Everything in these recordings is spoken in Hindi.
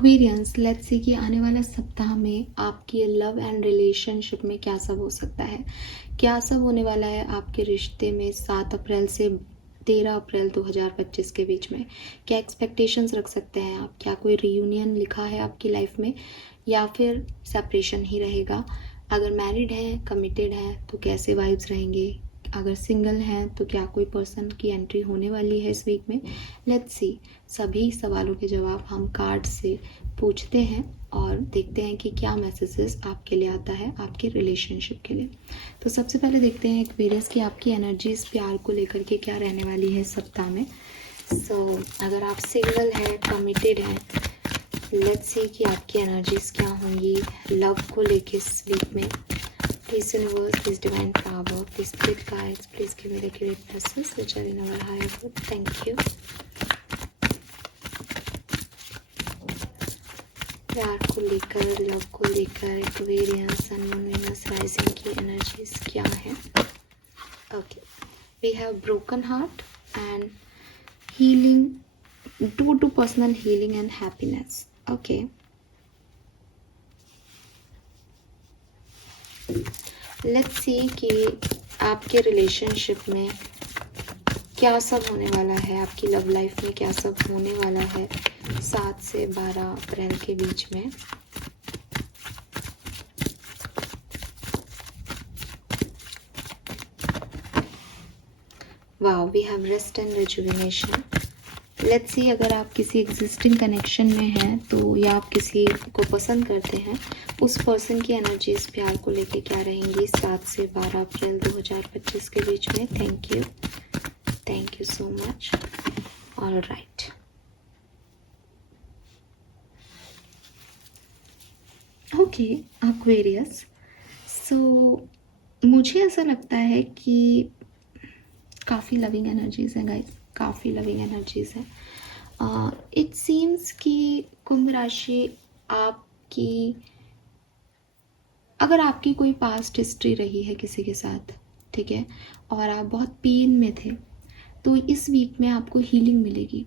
एक्वेरियंस, लेट्स सी कि आने वाला सप्ताह में आपकी लव एंड रिलेशनशिप में क्या सब हो सकता है, क्या सब होने वाला है आपके रिश्ते में 7 अप्रैल से 13 अप्रैल 2025 के बीच में। क्या एक्सपेक्टेशंस रख सकते हैं आप, क्या कोई रियूनियन लिखा है आपकी लाइफ में या फिर सेपरेशन ही रहेगा। अगर मैरिड हैं, कमिटेड हैं तो कैसे वाइब्स रहेंगे, अगर सिंगल हैं तो क्या कोई पर्सन की एंट्री होने वाली है इस वीक में। लेट्स सी, सभी सवालों के जवाब हम कार्ड से पूछते हैं और देखते हैं कि क्या मैसेजेस आपके लिए आता है आपके रिलेशनशिप के लिए। तो सबसे पहले देखते हैं एक्वेरियस की आपकी एनर्जीज प्यार को लेकर के क्या रहने वाली है सप्ताह में। अगर आप सिंगल हैं, कमिटेड हैं, लेट्स सी कि आपकी एनर्जीज क्या होंगी लव को लेके इस वीक में। Please universe, please divine power, please spirit guides, please give me the accurate messages which are in our higher good. Thank you. प्यार को लेकर, लव को लेकर aquarians sun moon Venus rising की एनर्जीज क्या है। Okay, we have broken heart and healing, do to personal healing and happiness. Okay, let's see कि आपके रिलेशनशिप में क्या सब होने वाला है, आपकी लव लाइफ में क्या सब होने वाला है 7 से 12 अप्रैल के बीच में। Wow, we have rest and rejuvenation. Let's see, अगर आप किसी एग्जिस्टिंग कनेक्शन में हैं तो या आप किसी को पसंद करते हैं, उस पर्सन की एनर्जीज प्यार को लेके क्या रहेंगी 7 से 12 अप्रैल 2025 के बीच में। Thank you so much. All right, okay Aquarius, so मुझे ऐसा लगता है कि काफ़ी लविंग एनर्जीज हैं गाइस, काफ़ी लविंग एनर्जीज हैं। इट सीम्स कि कुंभ राशि आपकी, अगर आपकी कोई पास्ट हिस्ट्री रही है किसी के साथ, ठीक है, और आप बहुत पेन में थे, तो इस वीक में आपको हीलिंग मिलेगी,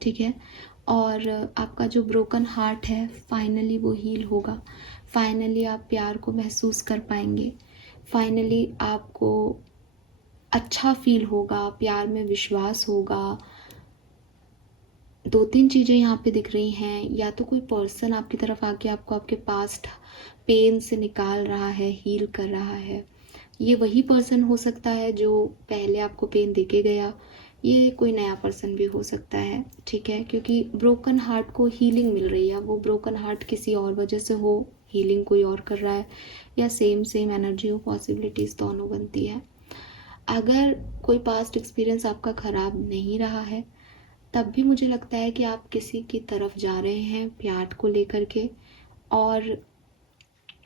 ठीक है। और आपका जो ब्रोकन हार्ट है फाइनली वो हील होगा, फाइनली आप प्यार को महसूस कर पाएंगे, फाइनली आपको अच्छा फील होगा, प्यार में विश्वास होगा। 2-3 चीज़ें यहाँ पे दिख रही हैं, या तो कोई पर्सन आपकी तरफ आके आपको आपके पास्ट पेन से निकाल रहा है, हील कर रहा है। ये वही पर्सन हो सकता है जो पहले आपको पेन देके गया, ये कोई नया पर्सन भी हो सकता है, ठीक है, क्योंकि ब्रोकन हार्ट को हीलिंग मिल रही है। वो ब्रोकन हार्ट किसी और वजह से हो, हीलिंग कोई और कर रहा है, या सेम एनर्जी हो, पॉसिबिलिटीज़ दोनों बनती है। अगर कोई पास्ट एक्सपीरियंस आपका ख़राब नहीं रहा है, तब भी मुझे लगता है कि आप किसी की तरफ जा रहे हैं प्यार को लेकर के, और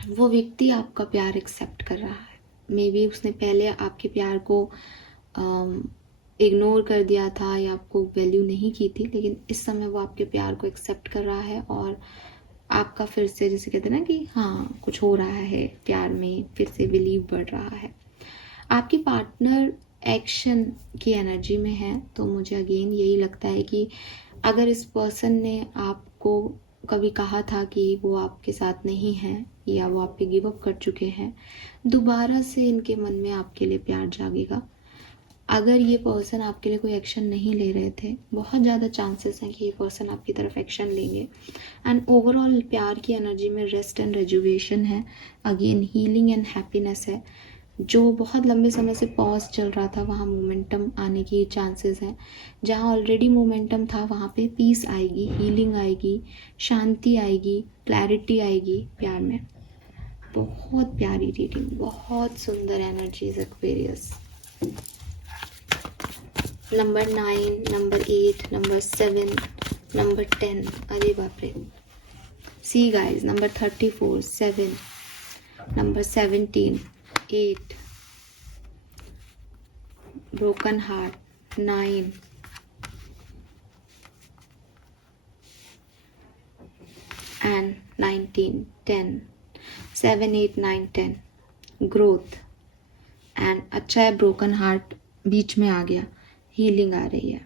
वो व्यक्ति आपका प्यार एक्सेप्ट कर रहा है। मे बी उसने पहले आपके प्यार को इग्नोर कर दिया था या आपको वैल्यू नहीं की थी, लेकिन इस समय वो आपके प्यार को एक्सेप्ट कर रहा है और आपका फिर से, जैसे कहते हैं ना कि हाँ कुछ हो रहा है प्यार में, फिर से बिलीव बढ़ रहा है। आपकी पार्टनर एक्शन की एनर्जी में है, तो मुझे अगेन यही लगता है कि अगर इस पर्सन ने आपको कभी कहा था कि वो आपके साथ नहीं है या वो आप पे गिव अप कर चुके हैं, दोबारा से इनके मन में आपके लिए प्यार जागेगा। अगर ये पर्सन आपके लिए कोई एक्शन नहीं ले रहे थे, बहुत ज़्यादा चांसेस हैं कि ये पर्सन आपकी तरफ एक्शन लेंगे। एंड ओवरऑल प्यार की एनर्जी में रेस्ट एंड रेजुवेशन है, अगेन हीलिंग एंड हैप्पीनेस है। जो बहुत लंबे समय से पॉज चल रहा था वहाँ मोमेंटम आने की चांसेस हैं। जहाँ ऑलरेडी मोमेंटम था वहाँ पे पीस आएगी, हीलिंग आएगी, शांति आएगी, क्लैरिटी आएगी प्यार में। बहुत प्यारी रीडिंग, बहुत सुंदर energies Aquarius. Number 9, number 8, number 7, number 10, अरे बाप रे। See guys, number 34, 7, number 17, 8, broken heart, 9, and 19, 10, 7, 8, 9, 10, growth, and अच्छा है broken heart बीच में आ गया, हीलिंग आ रही है,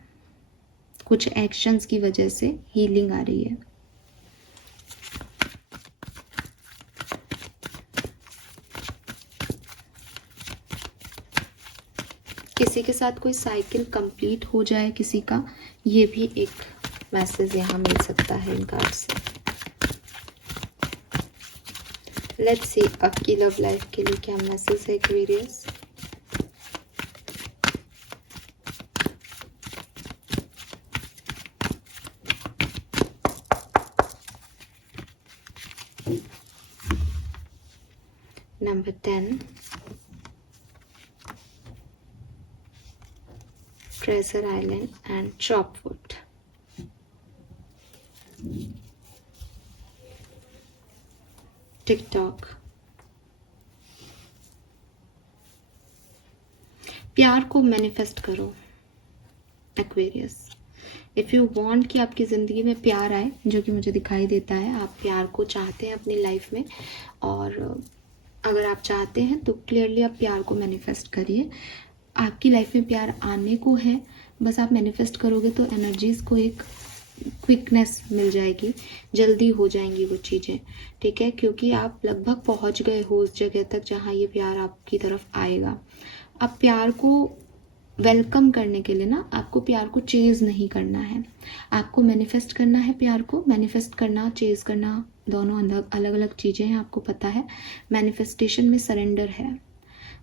कुछ एक्शंस की वजह से हीलिंग आ रही है। किसी के साथ कोई साइकिल कंप्लीट हो जाए किसी का, ये भी एक मैसेज यहाँ मिल सकता है इन कार्ड से। लेट्स सी आपकी लव लाइफ के लिए क्या मैसेज है Aquarius. Number 10, treasure island and chop wood. TikTok. प्यार को मैनिफेस्ट करो एक्वेरियस। इफ़ यू वांट कि आपकी ज़िंदगी में प्यार आए, जो कि मुझे दिखाई देता है, आप प्यार को चाहते हैं अपनी लाइफ में, और अगर आप चाहते हैं तो क्लियरली आप प्यार को मैनिफेस्ट करिए। आपकी लाइफ में प्यार आने को है, बस आप मैनिफेस्ट करोगे तो एनर्जीज़ को एक क्विकनेस मिल जाएगी, जल्दी हो जाएंगी वो चीज़ें, ठीक है, क्योंकि आप लगभग पहुंच गए हो उस जगह तक जहां ये प्यार आपकी तरफ आएगा। अब प्यार को वेलकम करने के लिए ना, आपको प्यार को चेज़ नहीं करना है, आपको मैनिफेस्ट करना है प्यार को। मैनिफेस्ट करना, चेज़ करना, दोनों अलग अलग चीज़ें हैं, आपको पता है। मैनिफेस्टेशन में सरेंडर है।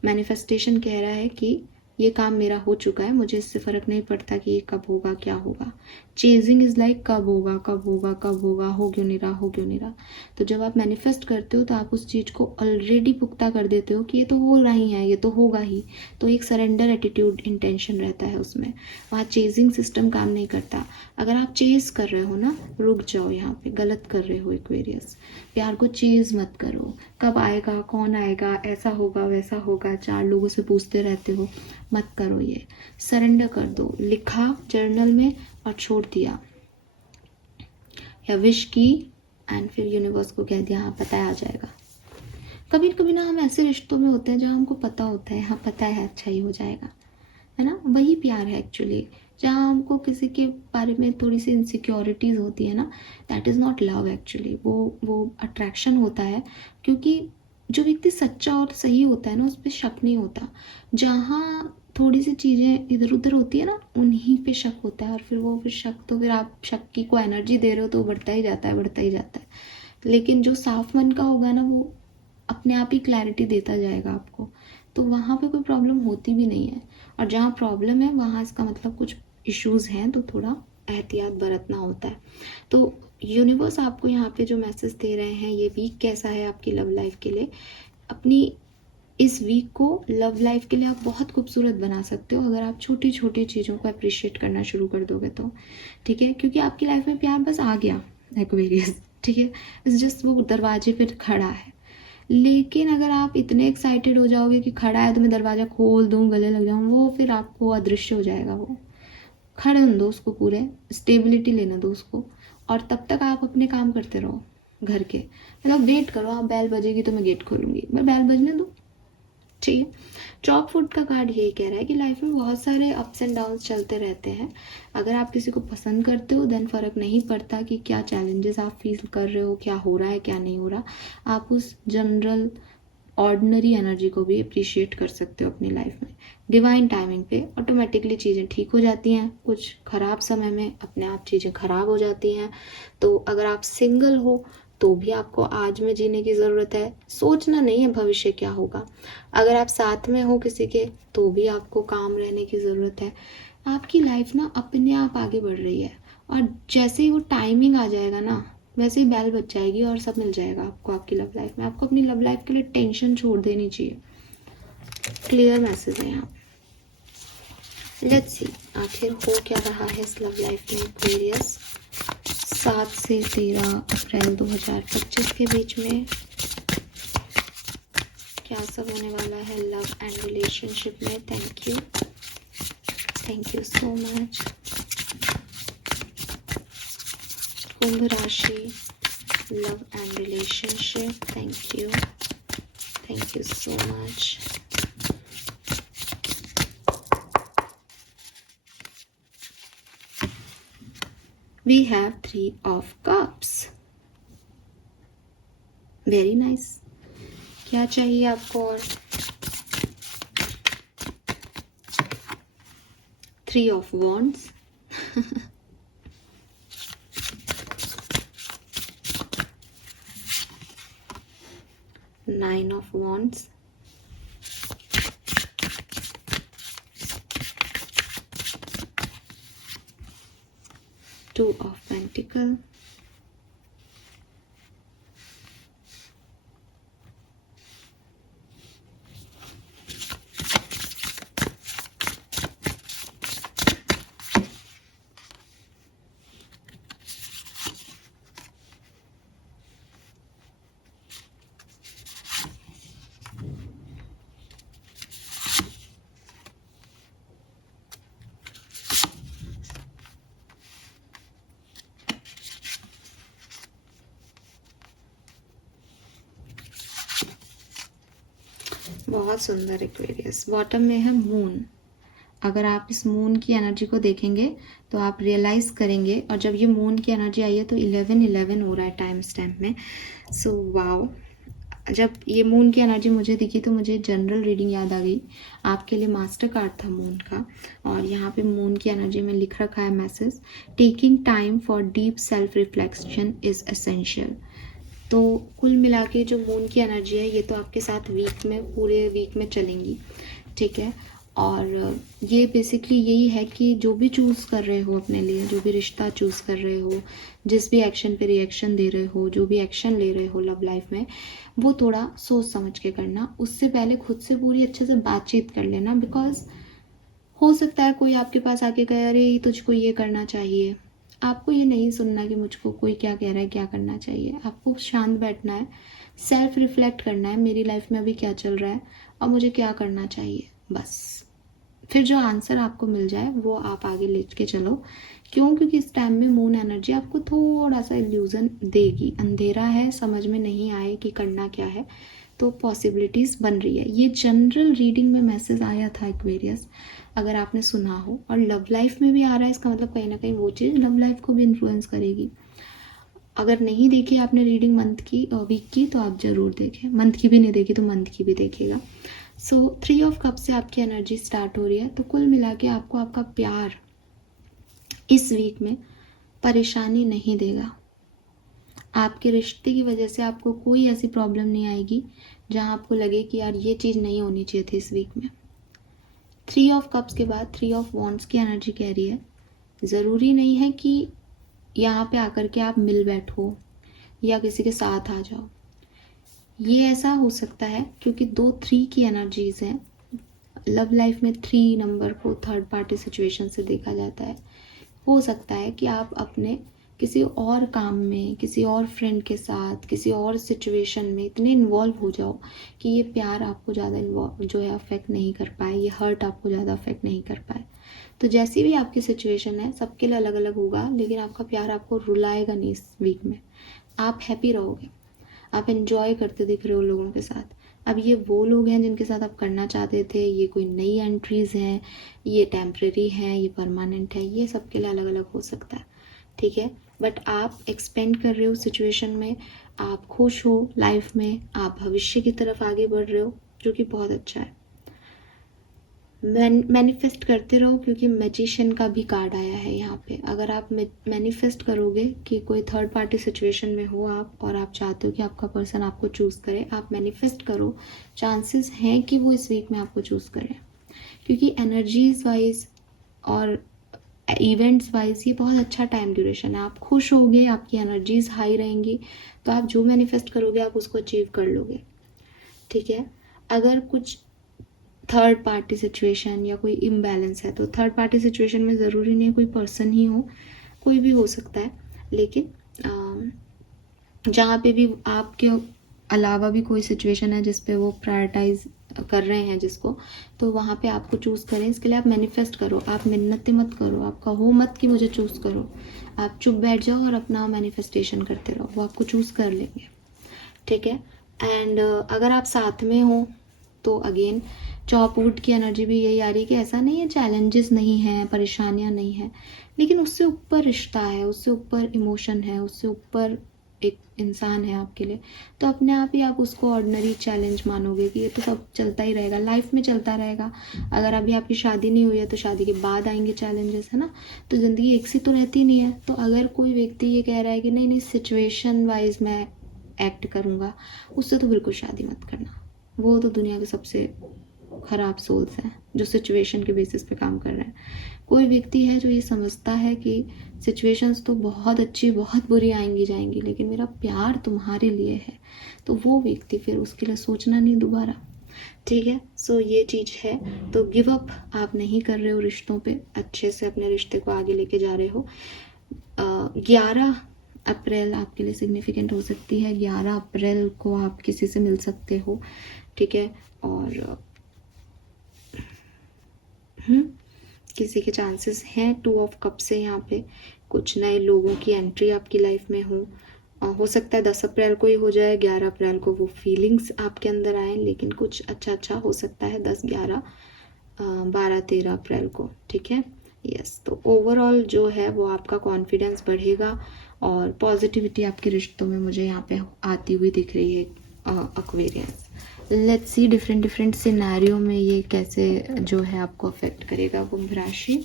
मैनिफेस्टेशन कह रहा है कि ये काम मेरा हो चुका है, मुझे इससे फ़र्क नहीं पड़ता कि ये कब होगा, क्या होगा। चेजिंग इज़ लाइक कब होगा, कब होगा, कब होगा, हो क्यों नहीं रहा, हो क्यों नहीं रहा। तो जब आप मैनिफेस्ट करते हो तो आप उस चीज़ को ऑलरेडी पुख्ता कर देते हो कि ये तो हो रहा ही है, ये तो होगा ही। तो एक सरेंडर एटीट्यूड, इंटेंशन रहता है उसमें। वहाँ चेजिंग सिस्टम काम नहीं करता। अगर आप चेज़ कर रहे हो ना, रुक जाओ, यहाँ पे गलत कर रहे हो एक्वेरियस। प्यार को चेज़ मत करो, कब आएगा, कौन आएगा, ऐसा होगा, वैसा होगा, 4 लोगों से पूछते रहते हो, मत करो ये। सरेंडर कर दो, लिखा जर्नल में और छोड़ दिया, या विश की एंड फिर यूनिवर्स को कह दिया, हाँ पता है आ जाएगा। कभी कभी ना हम ऐसे रिश्तों में होते हैं जहाँ हमको पता होता है, हाँ पता है अच्छा ही हो जाएगा, है ना, वही प्यार है एक्चुअली। जहाँ हमको किसी के बारे में थोड़ी सी इनसिक्योरिटीज़ होती है ना, that is not love actually. वो अट्रैक्शन होता है, क्योंकि जो व्यक्ति सच्चा और सही होता है ना, उस पर शक नहीं होता। जहाँ थोड़ी सी चीज़ें इधर उधर होती है ना, उन्हीं पे शक होता है, और फिर वो फिर शक, तो फिर आप शक की को एनर्जी दे रहे हो तो बढ़ता ही जाता है, बढ़ता ही जाता है। लेकिन जो साफ मन का होगा ना, वो अपने आप ही क्लैरिटी देता जाएगा आपको, तो वहाँ पे कोई प्रॉब्लम होती भी नहीं है। और जहाँ प्रॉब्लम है वहाँ इसका मतलब कुछ इश्यूज़ हैं, तो थोड़ा एहतियात बरतना होता है। तो यूनिवर्स आपको यहाँ पे जो मैसेज दे रहे हैं, ये वीक कैसा है आपकी लव लाइफ के लिए। अपनी इस वीक को लव लाइफ के लिए आप बहुत खूबसूरत बना सकते हो अगर आप छोटी छोटी चीज़ों को अप्रिशिएट करना शुरू कर दोगे तो, ठीक है। क्योंकि आपकी लाइफ में प्यार बस आ गया एक्वेरियस, ठीक है, इट्स जस्ट वो दरवाजे पर खड़ा है। लेकिन अगर आप इतने एक्साइटेड हो जाओगे कि खड़ा है तो मैं दरवाज़ा खोल दूँ, गले लग जाऊँ, वो फिर आपको अदृश्य हो जाएगा। वो खड़े होने दो उसको, पूरे स्टेबिलिटी लेने दो उसको, और तब तक आप अपने काम करते रहो घर के। मतलब वेट करो, आप बैल बजेगी तो मैं गेट खोलूँगी, मैं बैल बजने दो, ठीक है। चॉपवुड का कार्ड यही कह रहा है कि लाइफ में बहुत सारे अप्स एंड डाउन्स चलते रहते हैं। अगर आप किसी को पसंद करते हो देन फ़र्क नहीं पड़ता कि क्या चैलेंजेस आप फील कर रहे हो, क्या हो रहा है, क्या नहीं हो रहा। आप उस जनरल ऑर्डिनरी एनर्जी को भी अप्रिशिएट कर सकते हो अपनी लाइफ में। डिवाइन टाइमिंग पे ऑटोमेटिकली चीज़ें ठीक हो जाती हैं, कुछ ख़राब समय में अपने आप चीज़ें ख़राब हो जाती हैं। तो अगर आप सिंगल हो तो भी आपको आज में जीने की ज़रूरत है, सोचना नहीं है भविष्य क्या होगा। अगर आप साथ में हो किसी के तो भी आपको काम रहने की ज़रूरत है। आपकी लाइफ ना अपने आप आगे बढ़ रही है, और जैसे ही वो टाइमिंग आ जाएगा ना, वैसे ही बैल बच जाएगी और सब मिल जाएगा आपको आपकी लव लाइफ में। आपको अपनी लव लाइफ के लिए टेंशन छोड़ देनी चाहिए। क्लियर मैसेज है यहाँ। लेट्स सी आखिर हो क्या रहा है इस लव लाइफ में एक्वेरियस 7 से 13 अप्रैल 2025 के बीच में। क्या सब होने वाला है लव एंड रिलेशनशिप में। Thank you so much. कुंभ राशि, love and relationship, thank you so much. We have 3 of Cups. Very nice. क्या चाहिए आपको और 3 of Wands, 9 of Wands, 2 of Pentacles, बहुत सुंदर एक्वेरियस। बॉटम में है मून। अगर आप इस मून की एनर्जी को देखेंगे तो आप रियलाइज़ करेंगे, और जब ये मून की एनर्जी आई है तो 11-11 हो रहा है टाइम स्टैम्प में। सो वाओ, जब ये मून की एनर्जी मुझे दिखी तो मुझे जनरल रीडिंग याद आ गई। आपके लिए मास्टर कार्ड था मून का, और यहाँ पे मून की एनर्जी में लिख रखा है message, taking time for deep self reflection is essential. तो कुल मिला के जो मून की एनर्जी है ये तो आपके साथ वीक में, पूरे वीक में चलेंगी, ठीक है। और ये बेसिकली यही है कि जो भी चूज़ कर रहे हो अपने लिए, जो भी रिश्ता चूज़ कर रहे हो, जिस भी एक्शन पे रिएक्शन दे रहे हो, जो भी एक्शन ले रहे हो लव लाइफ में, वो थोड़ा सोच समझ के करना। उससे पहले खुद से पूरी अच्छे से बातचीत कर लेना, बिकॉज हो सकता है कोई आपके पास आके कहे अरे तुझको ये करना चाहिए। आपको ये नहीं सुनना कि मुझको कोई क्या कह रहा है, क्या करना चाहिए। आपको शांत बैठना है, सेल्फ रिफ्लेक्ट करना है, मेरी लाइफ में अभी क्या चल रहा है और मुझे क्या करना चाहिए, बस। फिर जो आंसर आपको मिल जाए वो आप आगे ले के चलो। क्यों? क्योंकि इस टाइम में मून एनर्जी आपको थोड़ा सा इल्यूजन देगी। अंधेरा है, समझ में नहीं आए कि करना क्या है, तो पॉसिबिलिटीज़ बन रही है। ये जनरल रीडिंग में मैसेज आया था एक्वेरियस, अगर आपने सुना हो, और लव लाइफ में भी आ रहा है। इसका मतलब कहीं ना कहीं वो चीज़ लव लाइफ को भी इन्फ्लुएंस करेगी। अगर नहीं देखी आपने रीडिंग मंथ की और वीक की तो आप ज़रूर देखें। मंथ की भी नहीं देखी तो मंथ की भी देखिएगा। सो 3 ऑफ कप से आपकी एनर्जी स्टार्ट हो रही है। तो कुल मिला के आपको आपका प्यार इस वीक में परेशानी नहीं देगा। आपके रिश्ते की वजह से आपको कोई ऐसी प्रॉब्लम नहीं आएगी जहां आपको लगे कि यार ये चीज़ नहीं होनी चाहिए थी इस वीक में। 3 ऑफ कप्स के बाद 3 ऑफ वॉन्ड्स की एनर्जी कह रही है, ज़रूरी नहीं है कि यहाँ पे आकर के आप मिल बैठो या किसी के साथ आ जाओ। ये ऐसा हो सकता है क्योंकि 2-3 की एनर्जीज हैं। लव लाइफ में 3 नंबर को थर्ड पार्टी सिचुएशन से देखा जाता है। हो सकता है कि आप अपने किसी और काम में, किसी और फ्रेंड के साथ, किसी और सिचुएशन में इतने इन्वॉल्व हो जाओ कि ये प्यार आपको ज़्यादा इन्वॉल्व जो है अफेक्ट नहीं कर पाए, ये हर्ट आपको ज़्यादा अफेक्ट नहीं कर पाए। तो जैसी भी आपकी सिचुएशन है सबके लिए अलग अलग होगा, लेकिन आपका प्यार आपको रुलाएगा नहीं इस वीक में। आप हैप्पी रहोगे, आप एंजॉय करते दिख रहे हो लोगों के साथ। अब ये वो लोग हैं जिनके साथ आप करना चाहते थे, ये कोई नई एंट्रीज़ हैं, ये टेम्प्रेरी हैं, ये परमानेंट है, ये सबके लिए अलग अलग हो सकता है, ठीक है। बट आप एक्सपेंड कर रहे हो सिचुएशन में, आप खुश हो लाइफ में, आप भविष्य की तरफ आगे बढ़ रहे हो, जो कि बहुत अच्छा है। मैनिफेस्ट करते रहो, क्योंकि मैजिशियन का भी कार्ड आया है यहाँ पे। अगर आप मैनिफेस्ट करोगे कि कोई थर्ड पार्टी सिचुएशन में हो आप, और आप चाहते हो कि आपका पर्सन आपको चूज़ करे, आप मैनिफेस्ट करो, चांसेस हैं कि वो इस वीक में आपको चूज़ करें। क्योंकि एनर्जीज वाइज और इवेंट्स वाइज ये बहुत अच्छा टाइम ड्यूरेशन है। आप खुश होगे, आपकी एनर्जीज हाई रहेंगी, तो आप जो मैनिफेस्ट करोगे आप उसको अचीव कर लोगे, ठीक है। अगर कुछ थर्ड पार्टी सिचुएशन या कोई इम्बैलेंस है, तो थर्ड पार्टी सिचुएशन में ज़रूरी नहीं कोई पर्सन ही हो, कोई भी हो सकता है, लेकिन जहाँ पे भी आपके अलावा भी कोई सिचुएशन है जिस पे वो प्रायोरिटाइज कर रहे हैं जिसको, तो वहाँ पे आपको चूज़ करें। इसके लिए आप मैनिफेस्ट करो, आप मिन्नतें मत करो, आप कहो मत कि मुझे चूज़ करो। आप चुप बैठ जाओ और अपना मैनिफेस्टेशन करते रहो, वो आपको चूज़ कर लेंगे, ठीक है। एंड अगर आप साथ में हो तो अगेन चॉपवुड की एनर्जी भी यही आ रही है कि ऐसा नहीं है चैलेंजेस नहीं हैं, परेशानियां नहीं हैं, लेकिन उससे ऊपर रिश्ता है, उससे ऊपर इमोशन है, उससे ऊपर एक इंसान है आपके लिए, तो अपने आप ही आप उसको ऑर्डिनरी चैलेंज मानोगे कि ये तो सब चलता ही रहेगा, लाइफ में चलता रहेगा। अगर अभी आपकी शादी नहीं हुई है तो शादी के बाद आएंगे चैलेंजेस, है ना। तो ज़िंदगी एक सी तो रहती नहीं है। तो अगर कोई व्यक्ति ये कह रहा है कि नहीं नहीं सिचुएशन वाइज मैं एक्ट करूँगा, उससे तो बिल्कुल शादी मत करना। वो तो दुनिया के सबसे ख़राब सोल्स हैं जो सिचुएशन के बेसिस पे काम कर रहे हैं। कोई व्यक्ति है जो ये समझता है कि सिचुएशंस तो बहुत अच्छी बहुत बुरी आएंगी जाएंगी, लेकिन मेरा प्यार तुम्हारे लिए है, तो वो व्यक्ति फिर उसके लिए सोचना नहीं दोबारा। ठीक है, सो ये चीज़ है। तो गिव अप आप नहीं कर रहे हो रिश्तों पे, अच्छे से अपने रिश्ते को आगे लेके जा रहे हो। 11 अप्रैल आपके लिए सिग्निफिकेंट हो सकती है। 11 अप्रैल को आप किसी से मिल सकते हो, ठीक है। और किसी के चांसेस हैं 2 ऑफ कप से यहाँ पे कुछ नए लोगों की एंट्री आपकी लाइफ में हो सकता है 10 अप्रैल को ही हो जाए, 11 अप्रैल को वो फीलिंग्स आपके अंदर आए, लेकिन कुछ अच्छा हो सकता है 10, 11, 12, 13 अप्रैल को, ठीक है। यस, तो ओवरऑल जो है वो आपका कॉन्फिडेंस बढ़ेगा और पॉजिटिविटी आपके रिश्तों में मुझे यहाँ पे आती हुई दिख रही है Aquarius. Let's see different scenario में ये कैसे जो है आपको अफेक्ट करेगा कुंभ राशि।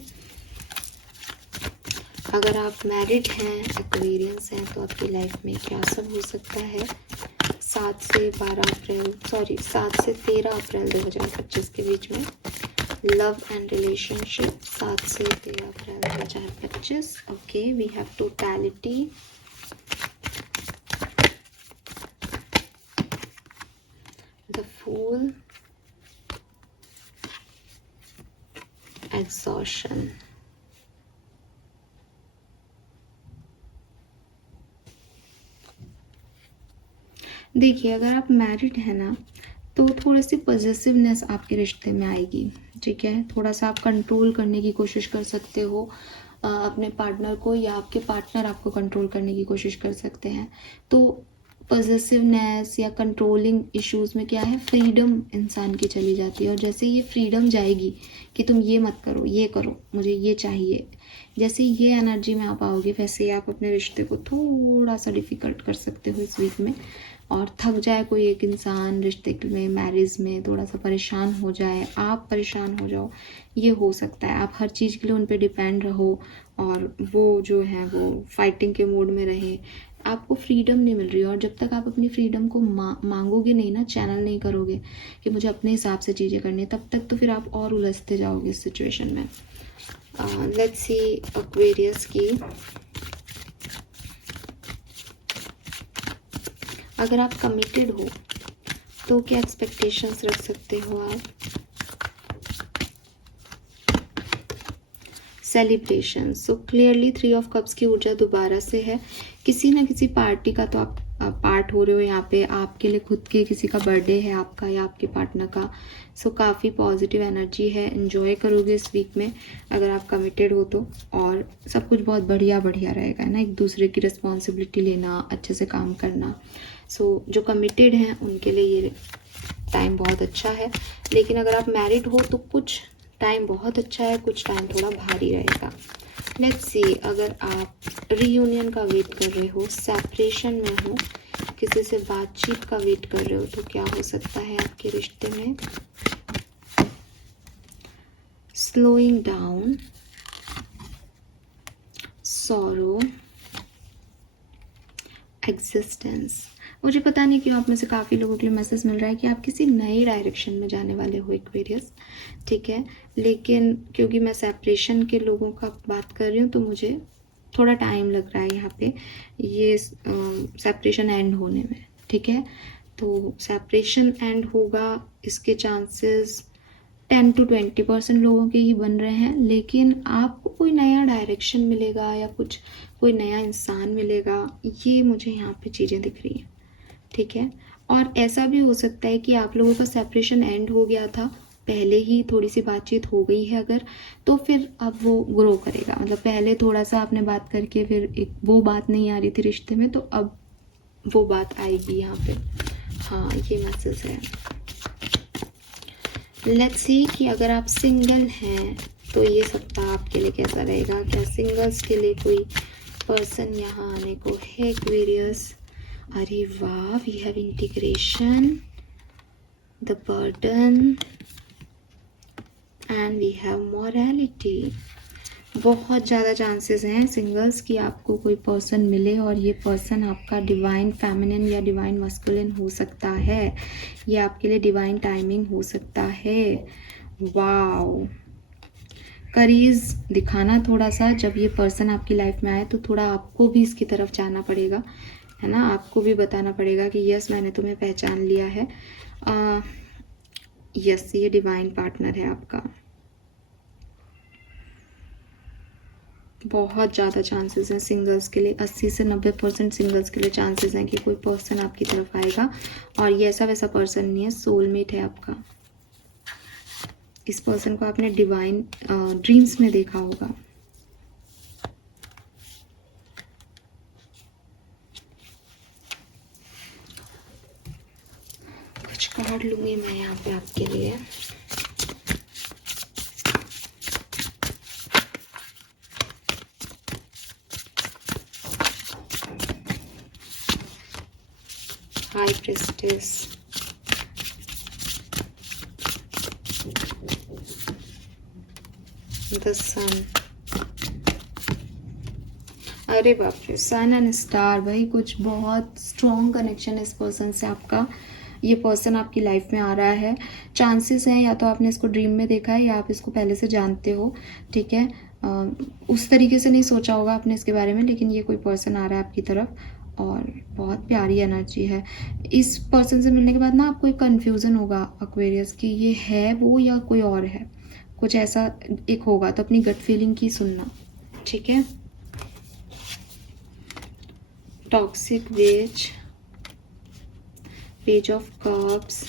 अगर आप मैरिड हैं, एक्वेरियंस हैं, तो आपकी लाइफ में क्या सब हो सकता है 7 से 13 अप्रैल 2025 के बीच में। लव एंड रिलेशनशिप 7 से 13 अप्रैल 2025। Okay, we have totality, the Fool, exhaustion। देखिए, अगर आप मैरिड है ना, तो थोड़ी सी पॉजिटिवनेस आपके रिश्ते में आएगी, ठीक है। थोड़ा सा आप कंट्रोल करने की कोशिश कर सकते हो अपने पार्टनर को, या आपके पार्टनर आपको कंट्रोल करने की कोशिश कर सकते हैं। तो पॉजिटिवनेस या कंट्रोलिंग इश्यूज़ में क्या है, फ्रीडम इंसान की चली जाती है। और जैसे ये फ्रीडम जाएगी कि तुम ये मत करो, ये करो, मुझे ये चाहिए, जैसे ये एनर्जी में आप आओगे, वैसे ही आप अपने रिश्ते को थोड़ा सा डिफ़िकल्ट कर सकते हो इस वीक में। और थक जाए कोई एक इंसान रिश्ते में, मैरिज में थोड़ा सा परेशान हो जाए, आप परेशान हो जाओ, ये हो सकता है। आप हर चीज़ के लिए उन पर डिपेंड रहो और वो जो है वो फाइटिंग के मूड में रहे, आपको फ्रीडम नहीं मिल रही। और जब तक आप अपनी फ्रीडम को मांगोगे नहीं ना, चैनल नहीं करोगे कि मुझे अपने हिसाब से चीज़ें करनी है, तब तक तो फिर आप और उलझते जाओगे इस सिचुएशन में। लेट्स सी एक्वेरियस की, अगर आप कमिटेड हो तो क्या एक्सपेक्टेशंस रख सकते हो आप। Celebration, so clearly 3 of cups की ऊर्जा दोबारा से है। किसी ना किसी पार्टी का तो आप पार्ट हो रहे हो यहाँ पे, आपके लिए खुद के किसी का बर्थडे है आपका या आपके पार्टनर का। सो काफ़ी पॉजिटिव एनर्जी है, एंजॉय करोगे इस वीक में अगर आप कमिटेड हो तो। और सब कुछ बहुत बढ़िया रहेगा ना, एक दूसरे की रिस्पॉन्सिबिलिटी लेना, अच्छे से काम करना। सो जो कमिटेड हैं उनके लिए ये टाइम बहुत अच्छा है। लेकिन अगर आप मैरिड हो तो कुछ टाइम बहुत अच्छा है, कुछ टाइम थोड़ा भारी रहेगा। लेट्स सी, अगर आप रीयूनियन का वेट कर रहे हो, सेपरेशन में हो, किसी से बातचीत का वेट कर रहे हो, तो क्या हो सकता है आपके रिश्ते में। Slowing down, sorrow, existence. मुझे पता नहीं क्यों आप में से काफ़ी लोगों के लिए मैसेज मिल रहा है कि आप किसी नई डायरेक्शन में जाने वाले हो एक्वेरियस, ठीक है। लेकिन क्योंकि मैं सेपरेशन के लोगों का बात कर रही हूँ तो मुझे थोड़ा टाइम लग रहा है यहाँ पे ये सेपरेशन एंड होने में, ठीक है। तो सेपरेशन एंड होगा, इसके चांसेस 10 to 20% लोगों के ही बन रहे हैं। लेकिन आपको कोई नया डायरेक्शन मिलेगा या कोई नया इंसान मिलेगा, ये मुझे यहाँ पे चीज़ें दिख रही हैं, ठीक है। और ऐसा भी हो सकता है कि आप लोगों का सेपरेशन एंड हो गया था, पहले ही थोड़ी सी बातचीत हो गई है अगर, तो फिर अब वो ग्रो करेगा। मतलब पहले थोड़ा सा आपने बात करके फिर एक वो बात नहीं आ रही थी रिश्ते में, तो अब वो बात आएगी यहाँ पे। हाँ, ये मैसेज है। लेट्स सी कि अगर आप सिंगल हैं तो ये सप्ताह आपके लिए कैसा रहेगा। क्या सिंगल्स के लिए कोई पर्सन यहाँ आने को है एक्वेरियस। अरे वाह, we have integration, the burden and we have morality. बहुत ज़्यादा चांसेस हैं सिंगल्स कि आपको कोई पर्सन मिले और ये पर्सन आपका डिवाइन फेमिनिन या डिवाइन मस्कुलिन हो सकता है। ये आपके लिए डिवाइन टाइमिंग हो सकता है। वाओ, करीज दिखाना थोड़ा सा, जब ये पर्सन आपकी लाइफ में आए तो थोड़ा आपको भी इसकी तरफ जाना पड़ेगा, है ना। आपको भी बताना पड़ेगा कि यस मैंने तुम्हें पहचान लिया है। यस, ये डिवाइन पार्टनर है आपका। बहुत ज़्यादा चांसेस हैं सिंगल्स के लिए, 80 से 90% सिंगल्स के लिए चांसेस हैं कि कोई पर्सन आपकी तरफ आएगा। और ये ऐसा वैसा पर्सन नहीं है, सोलमेट है आपका। इस पर्सन को आपने डिवाइन ड्रीम्स में देखा होगा। कुछ कार्ड लूंगी मैं यहाँ पे आपके लिए। हाई प्रेस्टिस, द सन। अरे बाप रे, सन एंड स्टार। भाई कुछ बहुत स्ट्रॉन्ग कनेक्शन है इस पर्सन से आपका। ये पर्सन आपकी लाइफ में आ रहा है। चांसेस हैं या तो आपने इसको ड्रीम में देखा है या आप इसको पहले से जानते हो, ठीक है। उस तरीके से नहीं सोचा होगा आपने इसके बारे में, लेकिन ये कोई पर्सन आ रहा है आपकी तरफ और बहुत प्यारी एनर्जी है। इस पर्सन से मिलने के बाद ना आपको एक कन्फ्यूज़न होगा एक्वेरियस कि ये है वो या कोई और है, कुछ ऐसा एक होगा। तो अपनी गट फीलिंग की सुनना, ठीक है। Toxic ways, page of cups,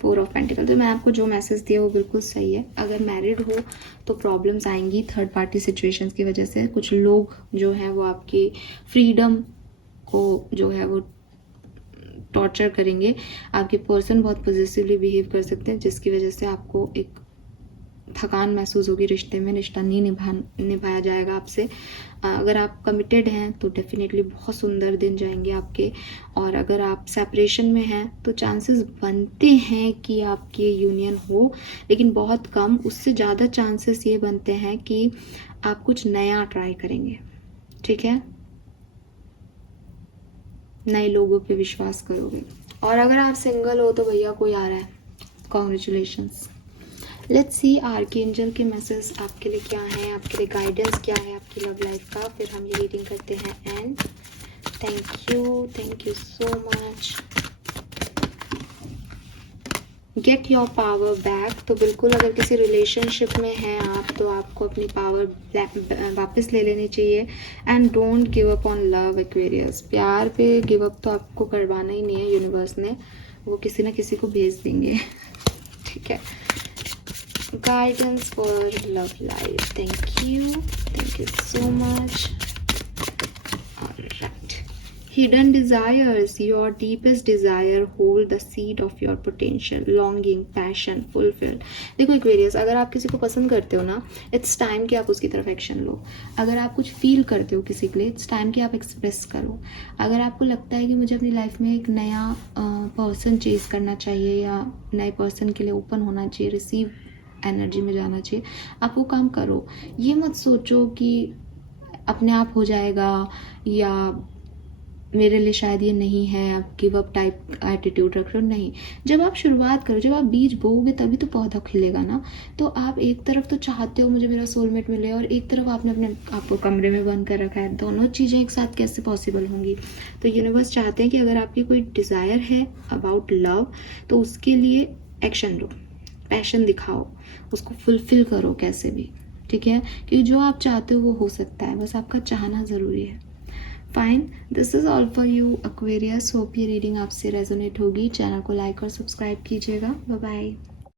4 of pentacle. तो मैं आपको जो मैसेज दिया वो बिल्कुल सही है। अगर मैरिड हो तो प्रॉब्लम्स आएंगी थर्ड पार्टी सिचुएशंस की वजह से। कुछ लोग जो हैं वो आपकी फ्रीडम को जो है वो टॉर्चर करेंगे। आपके पर्सन बहुत पॉजिटिवली बिहेव कर सकते हैं, जिसकी वजह से आपको एक थकान महसूस होगी रिश्ते में। रिश्ता नहीं निभाया जाएगा आपसे। अगर आप कमिटेड हैं तो डेफिनेटली बहुत सुंदर दिन जाएंगे आपके। और अगर आप सेपरेशन में हैं तो चांसेस बनते हैं कि आपकी यूनियन हो, लेकिन बहुत कम। उससे ज़्यादा चांसेस ये बनते हैं कि आप कुछ नया ट्राई करेंगे, ठीक है। नए लोगों पे विश्वास करोगे। और अगर आप सिंगल हो तो भैया कोई आ रहा है, कॉन्ग्रेचुलेशंस। लेट्स सी आर्कएंजल के मैसेज आपके लिए क्या है, आपके लिए गाइडेंस क्या है आपकी लव लाइफ का। फिर हम ये रीडिंग करते हैं। And thank you so much. Get your power back. तो बिल्कुल अगर किसी रिलेशनशिप में हैं आप तो आपको अपनी पावर वापस ले लेनी चाहिए। And don't give up on love Aquarius. प्यार पे गिव अप तो आपको करवाना ही नहीं है, यूनिवर्स ने वो किसी ना किसी को भेज देंगे, ठीक है। Guidance for love life. Thank you so much. Alright, hidden desires. Your deepest desire hold the seed of your potential, longing, passion, fulfilled. देखो एक्वेरियस, अगर आप किसी को पसंद करते हो ना, इट्स टाइम कि आप उसकी तरफ एक्शन लो। अगर आप कुछ फील करते हो किसी के लिए, इट्स टाइम कि आप एक्सप्रेस करो। अगर आपको लगता है कि मुझे अपनी लाइफ में एक नया पर्सन चेज करना चाहिए या नए पर्सन के लिए ओपन होना चाहिए, रिसीव एनर्जी में जाना चाहिए, आप वो काम करो। ये मत सोचो कि अपने आप हो जाएगा या मेरे लिए शायद ये नहीं है, आप गिव अप टाइप एटीट्यूड रख रहे हो। नहीं, जब आप शुरुआत करो, जब आप बीज बोओगे तभी तो पौधा खिलेगा ना। तो आप एक तरफ तो चाहते हो मुझे मेरा सोलमेट मिले और एक तरफ आपने अपने आपको कमरे में बंद कर रखा है। दोनों चीज़ें एक साथ कैसे पॉसिबल होंगी। तो यूनिवर्स चाहते हैं कि अगर आपकी कोई डिज़ायर है अबाउट लव तो उसके लिए एक्शन लो, पैशन दिखाओ, उसको फुलफिल करो कैसे भी, ठीक है। क्योंकि जो आप चाहते हो वो हो सकता है, बस आपका चाहना ज़रूरी है। Fine, this is all for you Aquarius. Hope ये रीडिंग आपसे रेजोनेट होगी। चैनल को लाइक और सब्सक्राइब कीजिएगा। Bye bye.